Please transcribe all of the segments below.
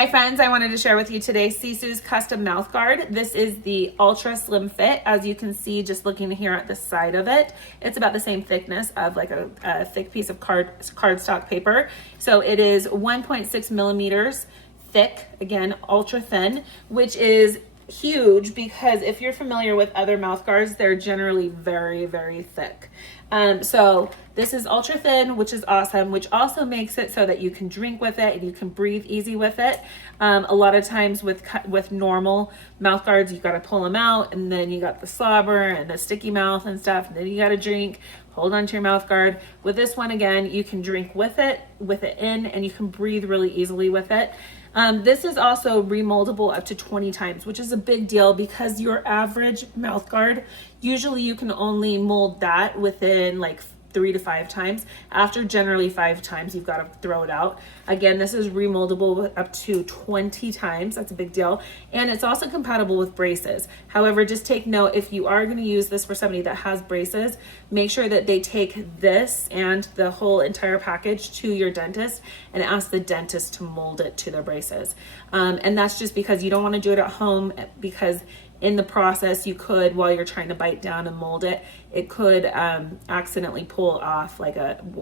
Hi friends, I wanted to share with you today SISU's custom mouth guard. This is the ultra slim fit. As you can see, just looking here at the side of it, it's about the same thickness of like a thick piece of cardstock paper. So it is 1.6 millimeters thick, again, ultra thin, which is huge because if you're familiar with other mouth guards, they're generally very, very thick. So this is ultra thin, which is awesome, which also makes it so that you can drink with it and you can breathe easy with it. A lot of times with normal mouth guards, you got to pull them out and then you got the slobber and the sticky mouth and stuff, and then you got to drink, hold on to your mouth guard. With this one, again, you can drink with it in, and you can breathe really easily with it. This is also remoldable up to 20 times, which is a big deal because your average mouth guard, usually you can only mold that within like 3 to 5 times. After generally 5 times, you've got to throw it out. Again, this is remoldable up to 20 times. That's a big deal. And it's also compatible with braces. However, just take note, if you are going to use this for somebody that has braces, make sure that they take this and the whole entire package to your dentist and ask the dentist to mold it to their braces. And that's just because you don't want to do it at home, because in the process, you could, while you're trying to bite down and mold it, it could accidentally pull off like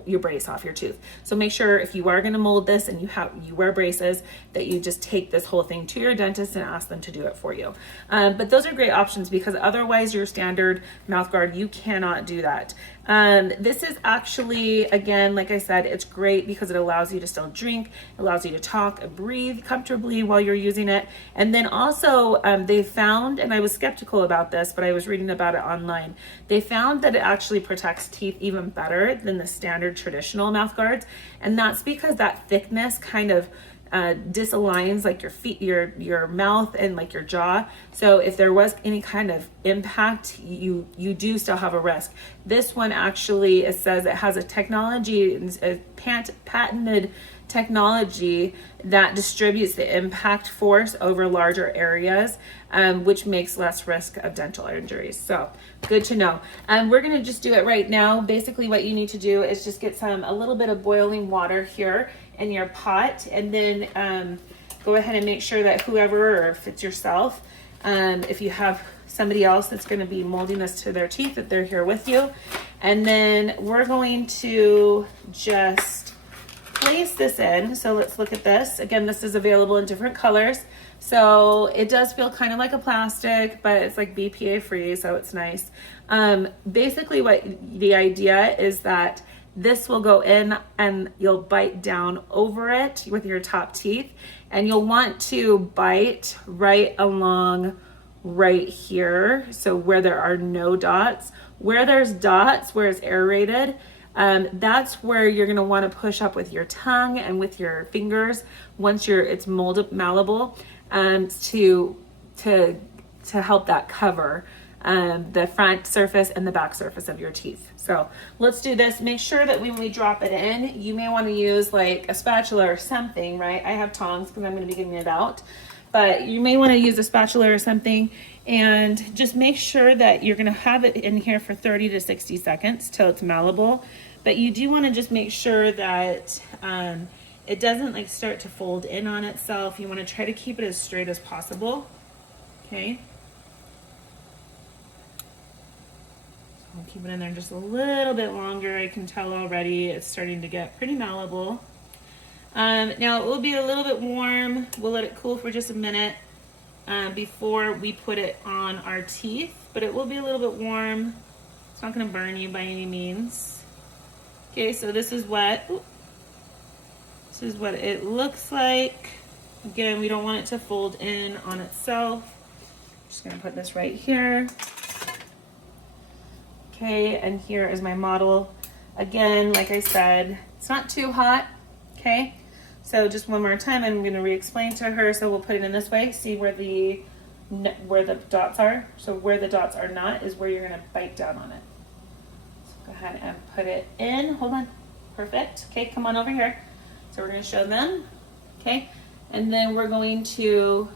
your brace off your tooth. So make sure if you are going to mold this and you wear braces, that you just take this whole thing to your dentist and ask them to do it for you. But those are great options because otherwise your standard mouth guard, you cannot do that. This is actually, again, like I said, it's great because it allows you to still drink, allows you to talk and breathe comfortably while you're using it. And then also they found, and I was skeptical about this, but I was reading about it online, they found that it actually protects teeth even better than the standard traditional mouth guards. And that's because that thickness kind of disaligns like your mouth and like your jaw. So if there was any kind of impact, you do still have a risk. This one actually, it says it has a technology, a patented technology that distributes the impact force over larger areas, which makes less risk of dental injuries. So good to know. We're going to just do it right now. Basically what you need to do is just get a little bit of boiling water here in your pot, and then go ahead and make sure that whoever, or if it's yourself, if you have somebody else that's going to be molding this to their teeth, that they're here with you. And then we're going to just place this in. So let's look at this. Again, this is available in different colors. So it does feel kind of like a plastic, but it's like BPA free, so it's nice. Basically what the idea is that this will go in and you'll bite down over it with your top teeth, and you'll want to bite right along right here. So where there are no dots, where there's dots, where it's aerated, that's where you're going to want to push up with your tongue and with your fingers once it's malleable, to help that cover the front surface and the back surface of your teeth. So let's do this. Make sure that when we drop it in, you may want to use like a spatula or something, right? I have tongs because I'm going to be getting it out, but you may want to use a spatula or something, and just make sure that you're going to have it in here for 30 to 60 seconds till it's malleable. But you do want to just make sure that it doesn't like start to fold in on itself. You want to try to keep it as straight as possible. Okay. I'll keep it in there just a little bit longer. I can tell already it's starting to get pretty malleable. Now it will be a little bit warm. We'll let it cool for just a minute before we put it on our teeth, but it will be a little bit warm. It's not going to burn you by any means. Okay, so this is what it looks like. Again, we don't want it to fold in on itself. Just going to put this right here. Okay, and here is my model. Again, like I said, it's not too hot. Okay, so just one more time, I'm going to re-explain to her. So we'll put it in this way. See where the dots are. So where the dots are not is where you're going to bite down on it. So go ahead and put it in. Hold on. Perfect. Okay, come on over here. So we're going to show them. Okay, and then we're going to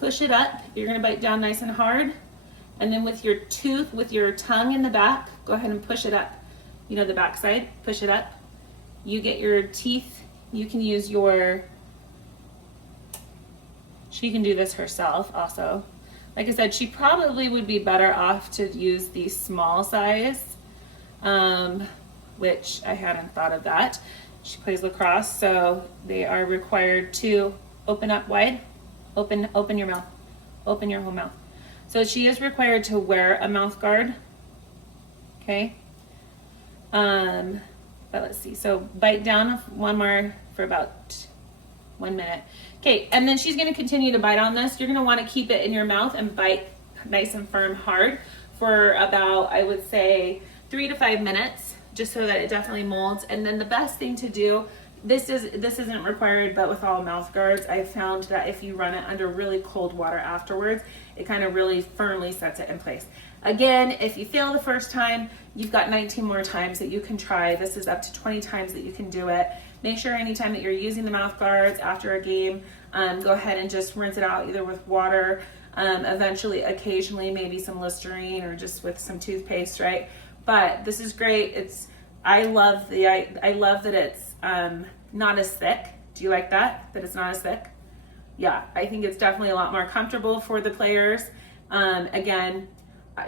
push it up. You're going to bite down nice and hard. And then with your tooth, with your tongue in the back, go ahead and push it up. You know, the back side, push it up. You get your teeth, you can use your She can do this herself also. Like I said, she probably would be better off to use the small size, which I hadn't thought of that. She plays lacrosse, so they are required to open up wide, open your mouth, open your whole mouth. So she is required to wear a mouth guard. Okay. But let's see. So bite down one more for about 1 minute. Okay, and then she's going to continue to bite on this. You're going to want to keep it in your mouth and bite nice and firm hard for about, I would say, 3 to 5 minutes, just so that it definitely molds. And then the best thing to do, this isn't required, but with all mouth guards, I found that if you run it under really cold water afterwards, it kind of really firmly sets it in place. Again, if you fail the first time, you've got 19 more times that you can try. This is up to 20 times that you can do it. Make sure anytime that you're using the mouth guards after a game, go ahead and just rinse it out either with water, eventually, occasionally, maybe some Listerine or just with some toothpaste, right? But this is great. I love that it's not as thick. Do you like that it's not as thick? Yeah, I think it's definitely a lot more comfortable for the players. Again,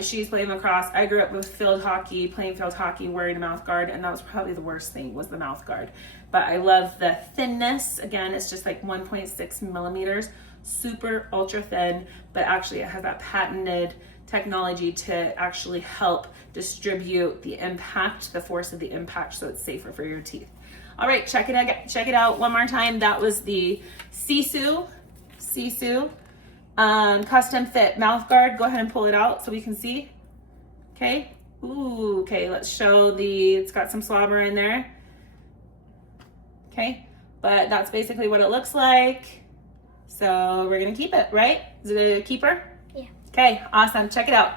she's playing lacrosse. I grew up with playing field hockey, wearing a mouth guard, and that was probably the worst thing, was the mouth guard. But I love the thinness. Again, it's just like 1.6 millimeters, super ultra thin, but actually it has that patented technology to actually help distribute the impact, the force of the impact, so it's safer for your teeth. All right, check it out one more time. That was the SISU custom fit mouth guard. Go ahead and pull it out so we can see. Okay. Ooh, okay, let's show it's got some slobber in there. Okay, but that's basically what it looks like. So we're gonna keep it, right? Is it a keeper? Yeah. Okay, awesome. Check it out.